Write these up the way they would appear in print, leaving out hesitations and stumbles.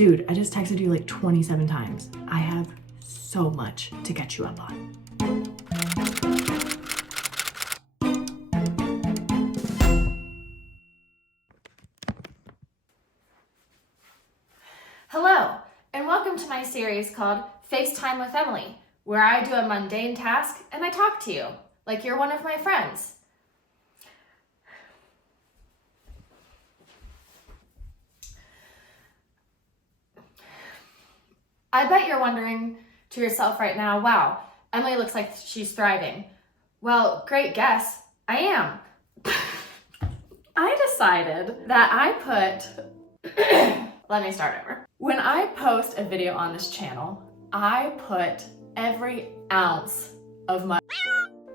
Dude, I just texted you like 27 times. I have so much to catch you up on. Hello, and welcome to my series called FaceTime with Emily, where I do a mundane task and I talk to you like you're one of my friends. I bet you're wondering to yourself right now, wow, Emily looks like she's thriving. Well, great guess, I am. I decided that let me start over. When I post a video on this channel, I put every ounce of my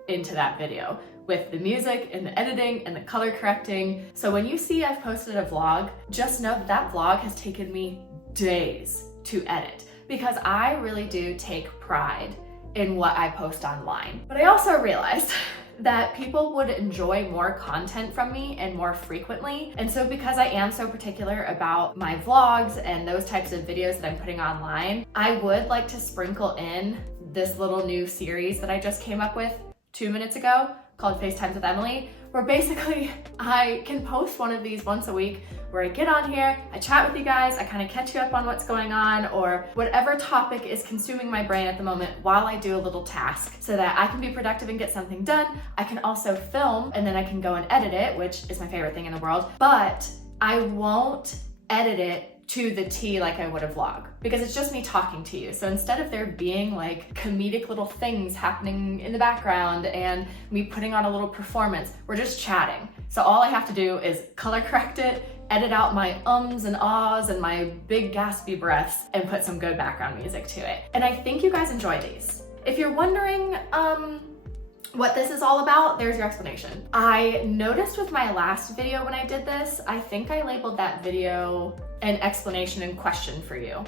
into that video with the music and the editing and the color correcting. So when you see I've posted a vlog, just know that vlog has taken me days to edit because I really do take pride in what I post online. But I also realized that people would enjoy more content from me and more frequently. And so because I am so particular about my vlogs and those types of videos that I'm putting online, I would like to sprinkle in this little new series that I just came up with 2 minutes ago called FaceTimes with Emily, where basically I can post one of these once a week where I get on here, I chat with you guys, I kind of catch you up on what's going on or whatever topic is consuming my brain at the moment while I do a little task so that I can be productive and get something done. I can also film and then I can go and edit it, which is my favorite thing in the world, but I won't edit it to the T like I would a vlog because it's just me talking to you. So instead of there being like comedic little things happening in the background and me putting on a little performance, we're just chatting. So all I have to do is color correct it, edit out my ums and ahs and my big gaspy breaths and put some good background music to it. And I think you guys enjoy these. If you're wondering, what this is all about, there's your explanation. I noticed with my last video when I did this, I think I labeled that video an explanation and question for you.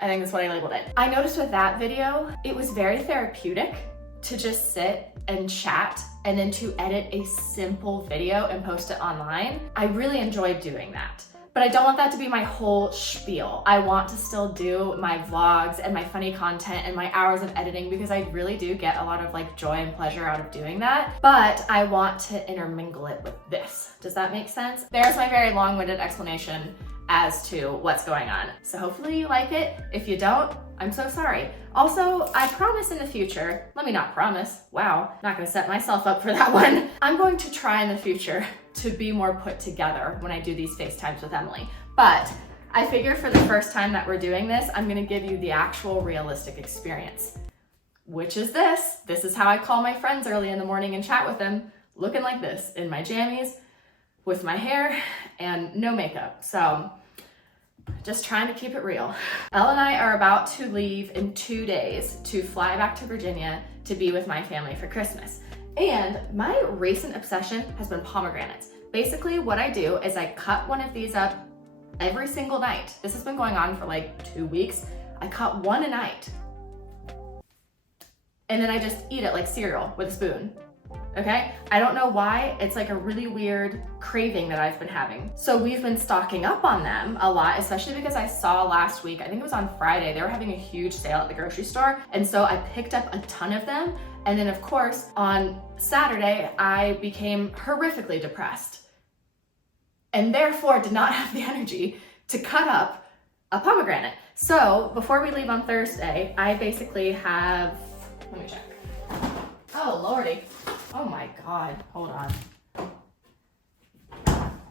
I think that's what I labeled it. I noticed with that video, it was very therapeutic to just sit and chat and then to edit a simple video and post it online. I really enjoyed doing that. But I don't want that to be my whole spiel. I want to still do my vlogs and my funny content and my hours of editing because I really do get a lot of like joy and pleasure out of doing that. But I want to intermingle it with this. Does that make sense? There's my very long-winded explanation as to what's going on. So hopefully you like it. If you don't, I'm so sorry. Also, I promise in the future, let me not promise, wow, not gonna set myself up for that one. I'm going to try in the future to be more put together when I do these FaceTimes with Emily. But I figure for the first time that we're doing this, I'm gonna give you the actual realistic experience, which is this. This is how I call my friends early in the morning and chat with them, looking like this, in my jammies, with my hair, and no makeup. So, just trying to keep it real. Elle and I are about to leave in 2 days to fly back to Virginia to be with my family for Christmas. And my recent obsession has been pomegranates. Basically what I do is I cut one of these up every single night. This has been going on for like 2 weeks. I cut one a night. And then I just eat it like cereal with a spoon. Okay? I don't know why, it's like a really weird craving that I've been having. So we've been stocking up on them a lot, especially because I saw last week, I think it was on Friday, they were having a huge sale at the grocery store. And so I picked up a ton of them. And then of course, on Saturday, I became horrifically depressed and therefore did not have the energy to cut up a pomegranate. So before we leave on Thursday, I basically have, let me check. Oh, Lordy. Oh my God, hold on.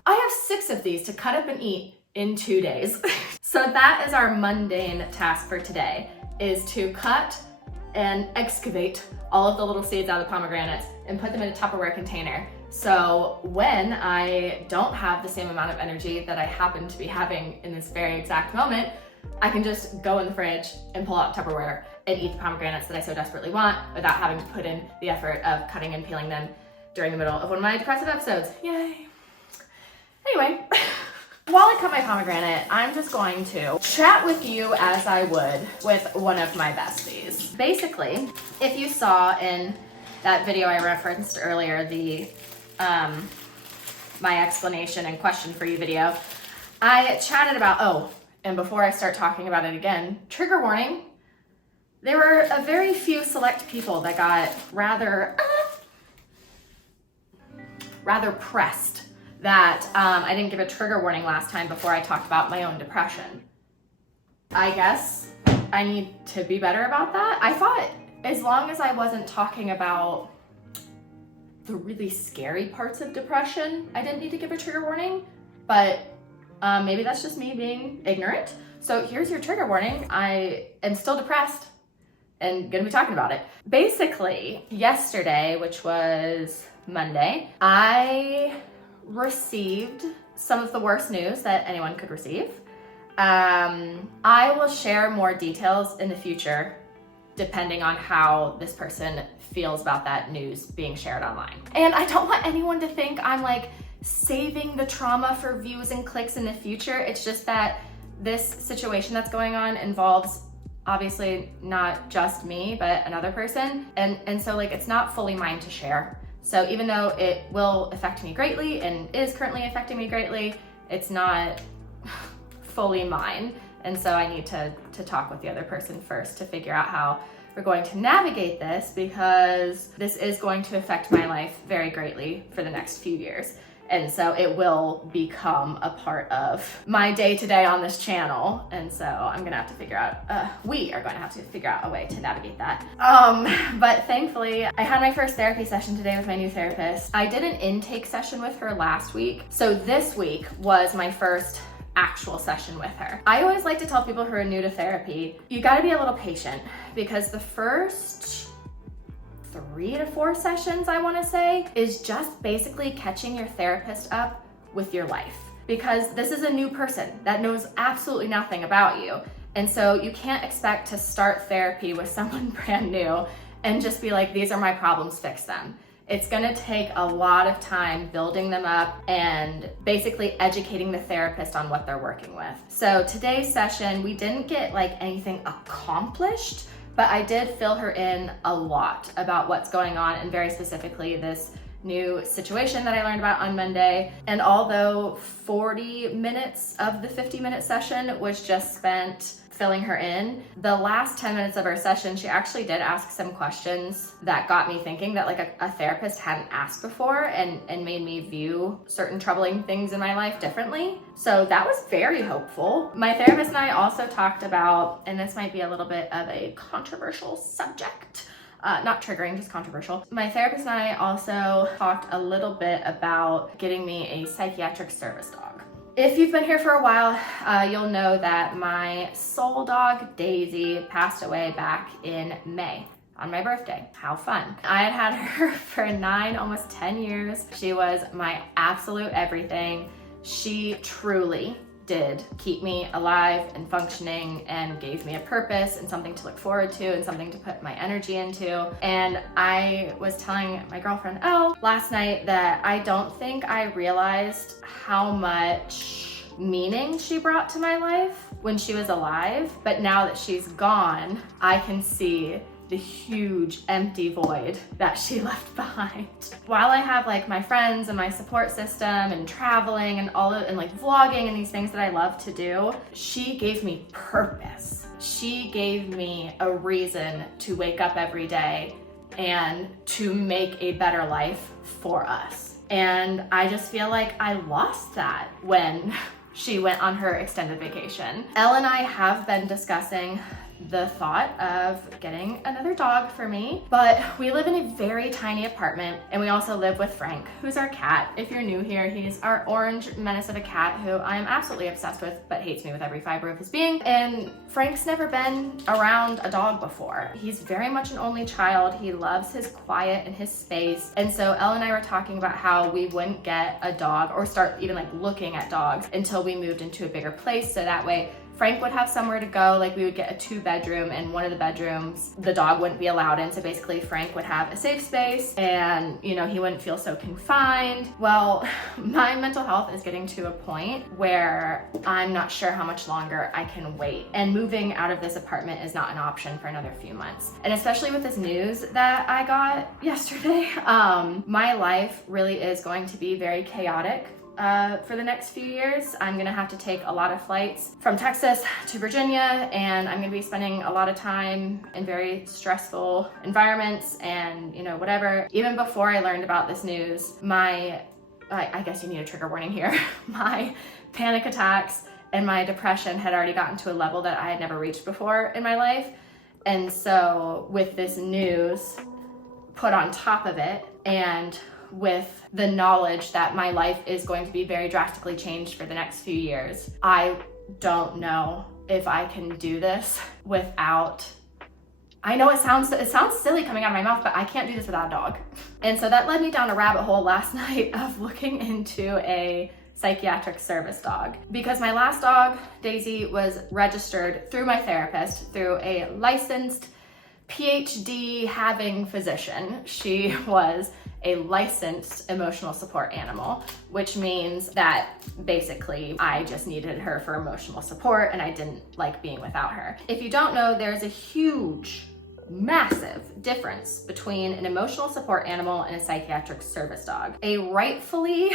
I have 6 of these to cut up and eat in 2 days. So that is our mundane task for today, is to cut and excavate all of the little seeds out of the pomegranates and put them in a Tupperware container. So when I don't have the same amount of energy that I happen to be having in this very exact moment, I can just go in the fridge and pull out Tupperware and eat the pomegranates that I so desperately want without having to put in the effort of cutting and peeling them during the middle of one of my depressive episodes. Yay. Anyway, while I cut my pomegranate, I'm just going to chat with you as I would with one of my besties. Basically, if you saw in that video I referenced earlier, the my explanation and question for you video, I chatted about, oh, and before I start talking about it again, trigger warning, there were a very few select people that got rather pressed that I didn't give a trigger warning last time before I talked about my own depression. I guess I need to be better about that. I thought as long as I wasn't talking about the really scary parts of depression, I didn't need to give a trigger warning, but maybe that's just me being ignorant. So here's your trigger warning. I am still depressed and gonna be talking about it. Basically, yesterday, which was Monday, I received some of the worst news that anyone could receive. I will share more details in the future depending on how this person feels about that news being shared online. And I don't want anyone to think I'm like saving the trauma for views and clicks in the future. It's just that this situation that's going on involves obviously not just me, but another person. And so like, it's not fully mine to share. So even though it will affect me greatly and is currently affecting me greatly, it's not fully mine. And so I need to talk with the other person first to figure out how we're going to navigate this, because this is going to affect my life very greatly for the next few years. And so it will become a part of my day-to-day on this channel. And so I'm gonna have to figure out, we are going to have to figure out a way to navigate that. But thankfully, I had my first therapy session today with my new therapist. I did an intake session with her last week. So this week was my first actual session with her. I always like to tell people who are new to therapy, you gotta be a little patient, because the first 3 to 4 sessions, I wanna say, is just basically catching your therapist up with your life. Because this is a new person that knows absolutely nothing about you. And so you can't expect to start therapy with someone brand new and just be like, these are my problems, fix them. It's gonna take a lot of time building them up and basically educating the therapist on what they're working with. So today's session, we didn't get like anything accomplished, but I did fill her in a lot about what's going on, and very specifically this new situation that I learned about on Monday. And although 40 minutes of the 50-minute session was just spent filling her in, the last 10 minutes of our session, she actually did ask some questions that got me thinking that like a therapist hadn't asked before, and made me view certain troubling things in my life differently. So that was very hopeful. My therapist and I also talked about, and this might be a little bit of a controversial subject, not triggering, just controversial. My therapist and I also talked a little bit about getting me a psychiatric service dog. If you've been here for a while, you'll know that my soul dog, Daisy, passed away back in May on my birthday. How fun. I had her for 9, almost 10 years. She was my absolute everything. She truly did keep me alive and functioning, and gave me a purpose and something to look forward to and something to put my energy into. And I was telling my girlfriend Elle last night that I don't think I realized how much meaning she brought to my life when she was alive, but now that she's gone, I can see the huge empty void that she left behind. While I have like my friends and my support system and traveling and all of, and like vlogging and these things that I love to do, she gave me purpose. She gave me a reason to wake up every day and to make a better life for us. And I just feel like I lost that when she went on her extended vacation. Elle and I have been discussing the thought of getting another dog for me, but we live in a very tiny apartment, and we also live with Frank, who's our cat. If you're new here, he's our orange menace of a cat who I am absolutely obsessed with, but hates me with every fiber of his being. And Frank's never been around a dog before. He's very much an only child. He loves his quiet and his space. And so Elle and I were talking about how we wouldn't get a dog or start even like looking at dogs until we moved into a bigger place, so that way Frank would have somewhere to go. Like we would get a 2-bedroom, and one of the bedrooms the dog wouldn't be allowed in. So basically Frank would have a safe space, and you know, he wouldn't feel so confined. Well, my mental health is getting to a point where I'm not sure how much longer I can wait. And moving out of this apartment is not an option for another few months. And especially with this news that I got yesterday, my life really is going to be very chaotic for the next few years. I'm gonna have to take a lot of flights from Texas to Virginia, and I'm gonna be spending a lot of time in very stressful environments and, you know, whatever. Even before I learned about this news, I guess you need a trigger warning here, my panic attacks and my depression had already gotten to a level that I had never reached before in my life. And so with this news put on top of it, and with the knowledge that my life is going to be very drastically changed for the next few years, I don't know if I can do this without, I know it sounds silly coming out of my mouth, but I can't do this without a dog. And so that led me down a rabbit hole last night of looking into a psychiatric service dog, because my last dog, Daisy, was registered through my therapist through a licensed PhD having physician. She was a licensed emotional support animal, which means that basically I just needed her for emotional support and I didn't like being without her. If you don't know, there's a huge, massive difference between an emotional support animal and a psychiatric service dog. A rightfully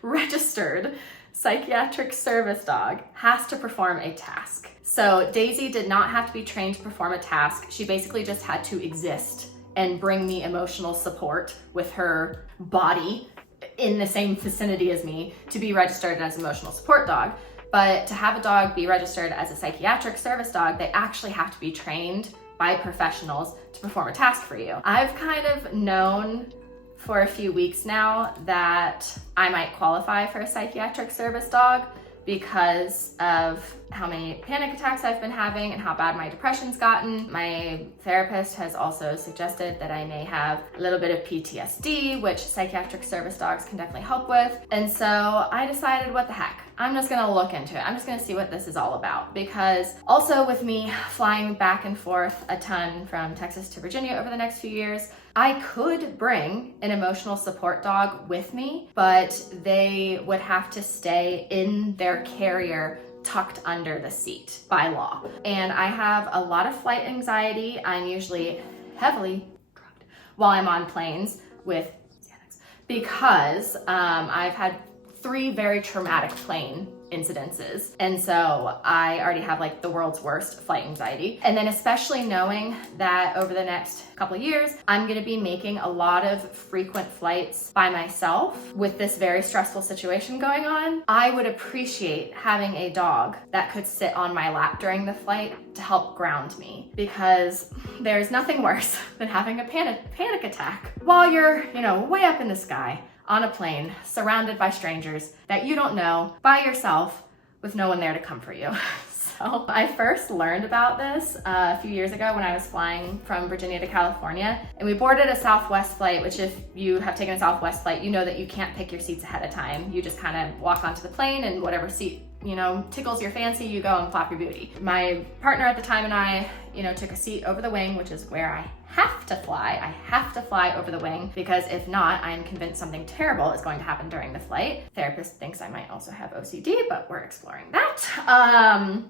registered psychiatric service dog has to perform a task. So Daisy did not have to be trained to perform a task. She basically just had to exist and bring me emotional support with her body in the same vicinity as me to be registered as an emotional support dog. But to have a dog be registered as a psychiatric service dog, they actually have to be trained by professionals to perform a task for you. I've kind of known for a few weeks now that I might qualify for a psychiatric service dog because of how many panic attacks I've been having and how bad my depression's gotten. My therapist has also suggested that I may have a little bit of PTSD, which psychiatric service dogs can definitely help with. And so I decided, what the heck? I'm just gonna look into it. I'm just gonna see what this is all about, because also with me flying back and forth a ton from Texas to Virginia over the next few years, I could bring an emotional support dog with me, but they would have to stay in their carrier tucked under the seat by law. And I have a lot of flight anxiety. I'm usually heavily drugged while I'm on planes with Xanax because I've had 3 very traumatic plane incidences. And so I already have like the world's worst flight anxiety. And then especially knowing that over the next couple of years, I'm gonna be making a lot of frequent flights by myself with this very stressful situation going on, I would appreciate having a dog that could sit on my lap during the flight to help ground me, because there's nothing worse than having a panic attack while you're, you know, way up in the sky on a plane, surrounded by strangers that you don't know, by yourself, with no one there to comfort you. So I first learned about this a few years ago when I was flying from Virginia to California, and we boarded a Southwest flight, which if you have taken a Southwest flight, you know that you can't pick your seats ahead of time. You just kind of walk onto the plane, and whatever seat, you know, tickles your fancy, you go and flap your booty. My partner at the time and I, you know, took a seat over the wing, which is where I have to fly. I have to fly over the wing, because if not, I'm convinced something terrible is going to happen during the flight. Therapist thinks I might also have OCD, but we're exploring that.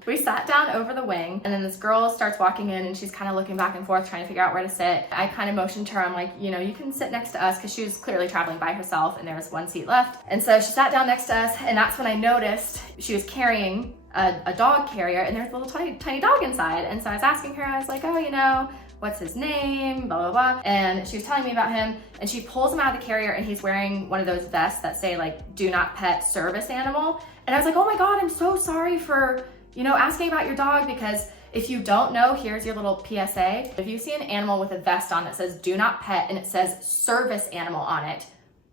We sat down over the wing, and then this girl starts walking in, and she's kind of looking back and forth trying to figure out where to sit. I kind of motioned to her. I'm like, you know, you can sit next to us, because she was clearly traveling by herself and there was 1 seat left. And so she sat down next to us, and that's when I noticed she was carrying a dog carrier, and there's a little tiny dog inside. And so I was asking her, I was like, oh, you know, what's his name, blah, blah, blah. And she was telling me about him, and she pulls him out of the carrier, and he's wearing one of those vests that say like, do not pet service animal. And I was like, oh my God, I'm so sorry for, you know, asking about your dog, because if you don't know, here's your little PSA. If you see an animal with a vest on that says do not pet, and it says service animal on it,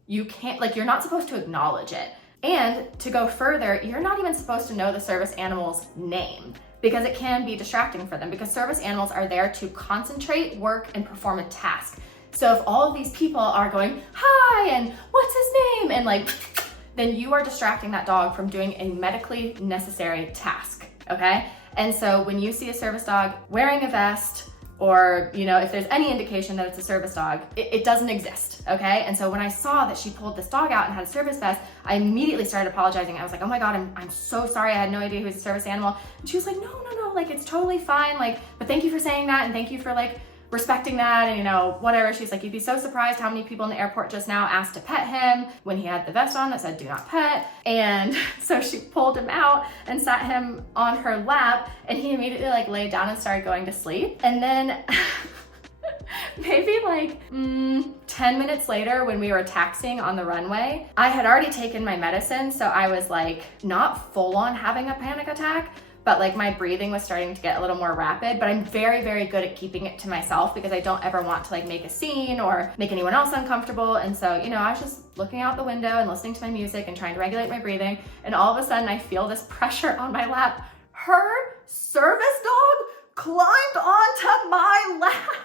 you can't, like, you're not supposed to acknowledge it. And to go further, you're not even supposed to know the service animal's name, because it can be distracting for them, because service animals are there to concentrate, work, and perform a task. So if all of these people are going, hi, and what's his name, and like, then you are distracting that dog from doing a medically necessary task, okay? And so when you see a service dog wearing a vest, or, you know, if there's any indication that it's a service dog, it doesn't exist, okay? And so when I saw that she pulled this dog out and had a service vest, I immediately started apologizing. I was like, oh my God, I'm so sorry. I had no idea he was a service animal. And she was like, no, like, it's totally fine. Like, but thank you for saying that. And thank you for like respecting that and, you know, whatever. She's like, you'd be so surprised how many people in the airport just now asked to pet him when he had the vest on that said do not pet. And so she pulled him out and sat him on her lap, and he immediately like laid down and started going to sleep. And then maybe like 10 minutes later, when we were taxiing on the runway, I had already taken my medicine, so I was like not full on having a panic attack, but like my breathing was starting to get a little more rapid. But I'm very, very good at keeping it to myself because I don't ever want to like make a scene or make anyone else uncomfortable. And so, you know, I was just looking out the window and listening to my music and trying to regulate my breathing. And all of a sudden I feel this pressure on my lap. Her service dog climbed onto my lap.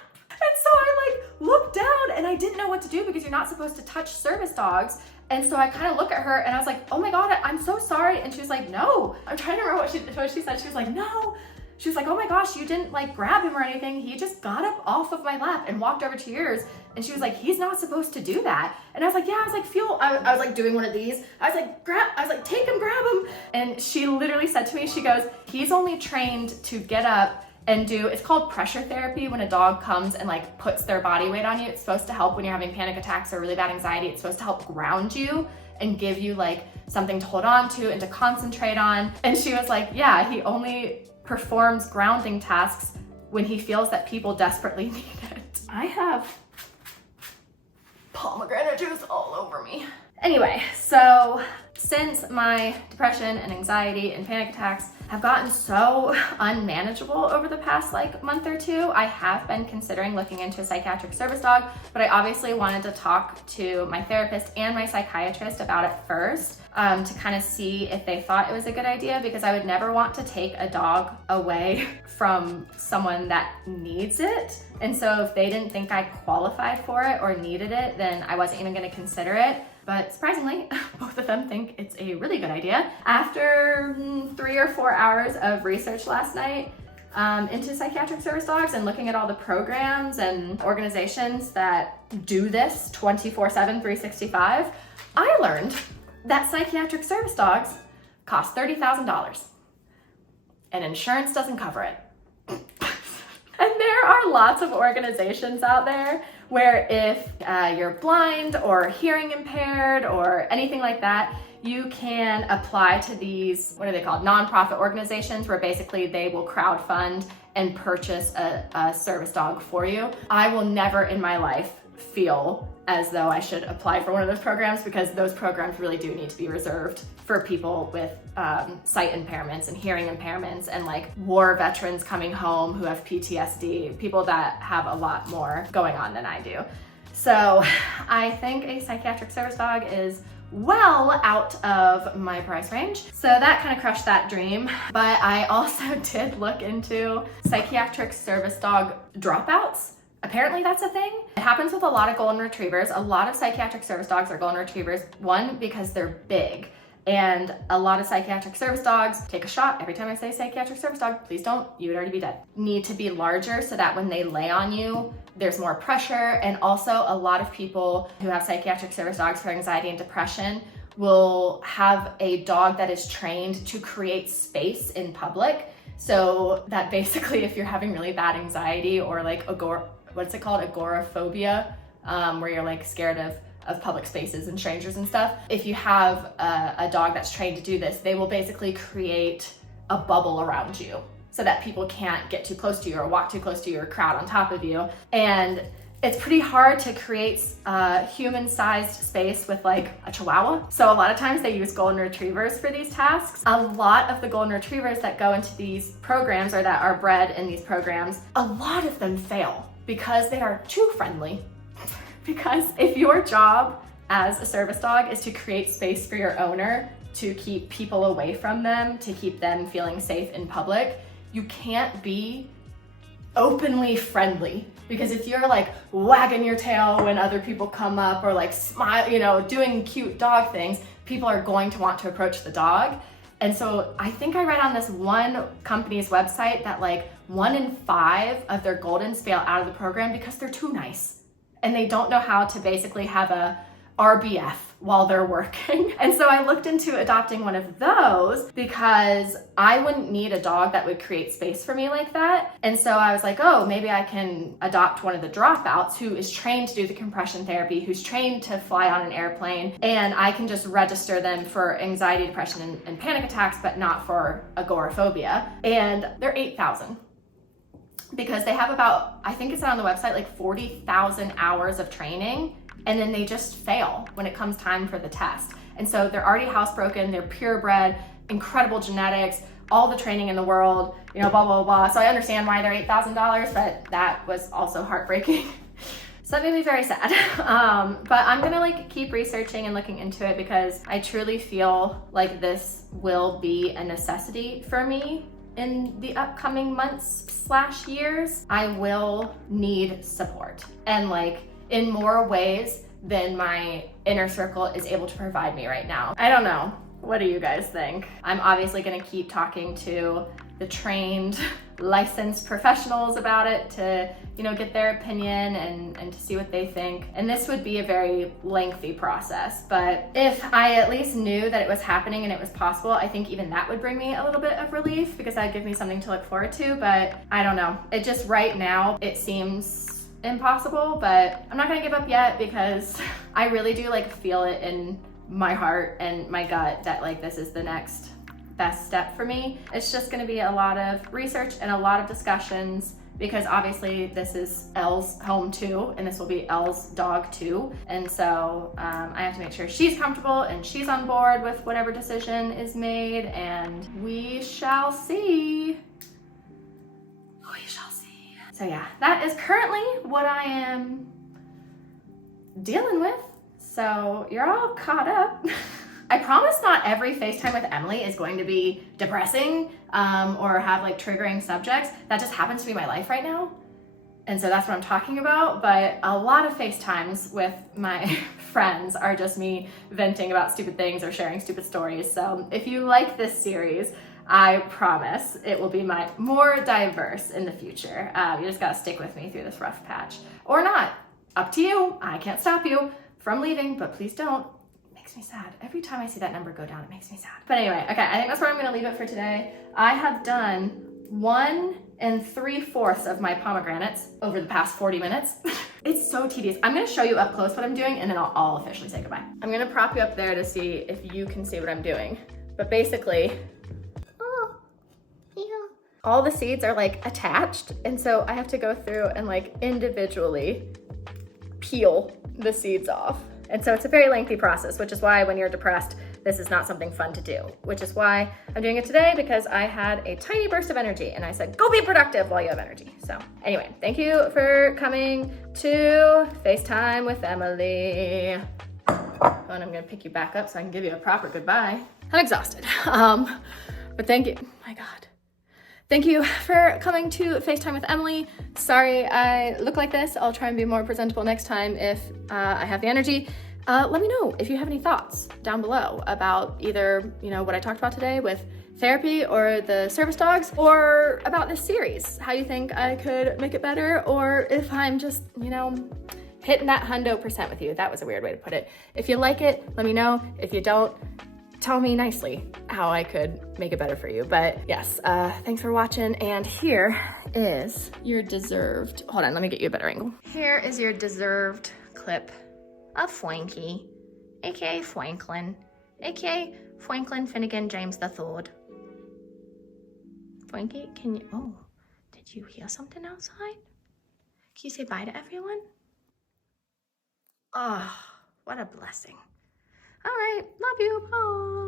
And so I like looked down and I didn't know what to do because you're not supposed to touch service dogs. And so I kind of look at her and I was like, oh my God, I'm so sorry. And she was like, no. I'm trying to remember what she said. She was like, no. She was like, oh my gosh, you didn't like grab him or anything. He just got up off of my lap and walked over to yours. And she was like, he's not supposed to do that. And I was like, yeah, I was like, I was like doing one of these. I was like, take him, grab him. And she literally said to me, she goes, he's only trained to get up and do, it's called pressure therapy. When a dog comes and like puts their body weight on you, it's supposed to help when you're having panic attacks or really bad anxiety. It's supposed to help ground you and give you like something to hold on to and to concentrate on. And she was like, yeah, he only performs grounding tasks when he feels that people desperately need it. I have pomegranate juice all over me. Anyway, so since my depression and anxiety and panic attacks have gotten so unmanageable over the past like month or two, I have been considering looking into a psychiatric service dog, but I obviously wanted to talk to my therapist and my psychiatrist about it first to kind of see if they thought it was a good idea, because I would never want to take a dog away from someone that needs it. And so if they didn't think I qualified for it or needed it, then I wasn't even going to consider it. But surprisingly, both of them think it's a really good idea. After 3 or 4 hours of research last night into psychiatric service dogs and looking at all the programs and organizations that do this 24/7, 365, I learned that psychiatric service dogs cost $30,000 and insurance doesn't cover it. And there are lots of organizations out there where if you're blind or hearing impaired or anything like that, you can apply to these, what are they called? Nonprofit organizations, where basically they will crowdfund and purchase a service dog for you. I will never in my life feel as though I should apply for one of those programs, because those programs really do need to be reserved for people with sight impairments and hearing impairments, and like war veterans coming home who have PTSD, people that have a lot more going on than I do. So I think a psychiatric service dog is well out of my price range. So that kind of crushed that dream. But I also did look into psychiatric service dog dropouts. Apparently that's a thing. It happens with a lot of golden retrievers. A lot of psychiatric service dogs are golden retrievers. One, because they're big. And a lot of psychiatric service dogs take a shot. Every time I say psychiatric service dog, please don't, you would already be dead. Need to be larger so that when they lay on you, there's more pressure. And also a lot of people who have psychiatric service dogs for anxiety and depression will have a dog that is trained to create space in public. So that basically if you're having really bad anxiety or like what's it called? Agoraphobia, where you're like scared of public spaces and strangers and stuff. If you have a dog that's trained to do this, they will basically create a bubble around you so that people can't get too close to you or walk too close to you or crowd on top of you. And it's pretty hard to create a human-sized space with like a Chihuahua. So a lot of times they use golden retrievers for these tasks. A lot of the golden retrievers that go into these programs or that are bred in these programs, a lot of them fail because they are too friendly. Because if your job as a service dog is to create space for your owner, to keep people away from them, to keep them feeling safe in public, you can't be openly friendly. Because if you're like wagging your tail when other people come up or like smile, you know, doing cute dog things, people are going to want to approach the dog. And so I think I read on this one company's website that like 1 in 5 of their Goldens fail out of the program because they're too nice. And they don't know how to basically have RBF while they're working. And so I looked into adopting one of those because I wouldn't need a dog that would create space for me like that. And so I was like, oh, maybe I can adopt one of the dropouts who is trained to do the compression therapy, who's trained to fly on an airplane, and I can just register them for anxiety, depression, and panic attacks, but not for agoraphobia. And they're $8,000. Because they have about, I think it's on the website, like 40,000 hours of training, and then they just fail when it comes time for the test. And so they're already housebroken, they're purebred, incredible genetics, all the training in the world, you know, blah, blah, blah. So I understand why they're $8,000, but that was also heartbreaking. So that made me very sad. But I'm gonna like keep researching and looking into it because I truly feel like this will be a necessity for me in the upcoming months/years. I will need support, and like in more ways than my inner circle is able to provide me right now. I don't know. What do you guys think? I'm obviously gonna keep talking to the trained, licensed professionals about it to, you know, get their opinion and to see what they think. And this would be a very lengthy process, but if I at least knew that it was happening and it was possible, I think even that would bring me a little bit of relief because that'd give me something to look forward to. But I don't know. It just right now, it seems impossible, but I'm not gonna give up yet because I really do like feel it in my heart and my gut that like this is the next best step for me. It's just gonna be a lot of research and a lot of discussions because obviously this is Elle's home too, and this will be Elle's dog too. And so I have to make sure she's comfortable and she's on board with whatever decision is made, and we shall see. We shall see. So yeah, that is currently what I am dealing with. So you're all caught up. I promise not every FaceTime with Emily is going to be depressing or have like triggering subjects. That just happens to be my life right now. And so that's what I'm talking about. But a lot of FaceTimes with my friends are just me venting about stupid things or sharing stupid stories. So if you like this series, I promise it will be more diverse in the future. You just gotta stick with me through this rough patch. Or not, up to you. I can't stop you from leaving, but please don't. Makes me sad. Every time I see that number go down, it makes me sad. But anyway, okay, I think that's where I'm gonna leave it for today. I have done 1 3/4 of my pomegranates over the past 40 minutes. It's so tedious. I'm gonna show you up close what I'm doing and then I'll officially say goodbye. I'm gonna prop you up there to see if you can see what I'm doing. But basically, all the seeds are like attached, and so I have to go through and like individually peel the seeds off. And so it's a very lengthy process, which is why when you're depressed, this is not something fun to do, which is why I'm doing it today because I had a tiny burst of energy and I said, go be productive while you have energy. So anyway, thank you for coming to FaceTime with Emily. And I'm gonna pick you back up so I can give you a proper goodbye. I'm exhausted, but thank you, my God. Thank you for coming to FaceTime with Emily. Sorry I look like this. I'll try and be more presentable next time if I have the energy. Let me know if you have any thoughts down below about either, you know, what I talked about today with therapy or the service dogs, or about this series, how you think I could make it better, or if I'm just, you know, hitting that 100% with you. That was a weird way to put it. If you like it, let me know. If you don't, tell me nicely how I could make it better for you. But yes, thanks for watching. And here is your deserved, hold on, let me get you a better angle. Here is your deserved clip of Fwanky, AKA Fwanklin, AKA Fwanklin Finnegan James III. Fwanky, can you, oh, did you hear something outside? Can you say bye to everyone? Oh, what a blessing. All right, love you, bye.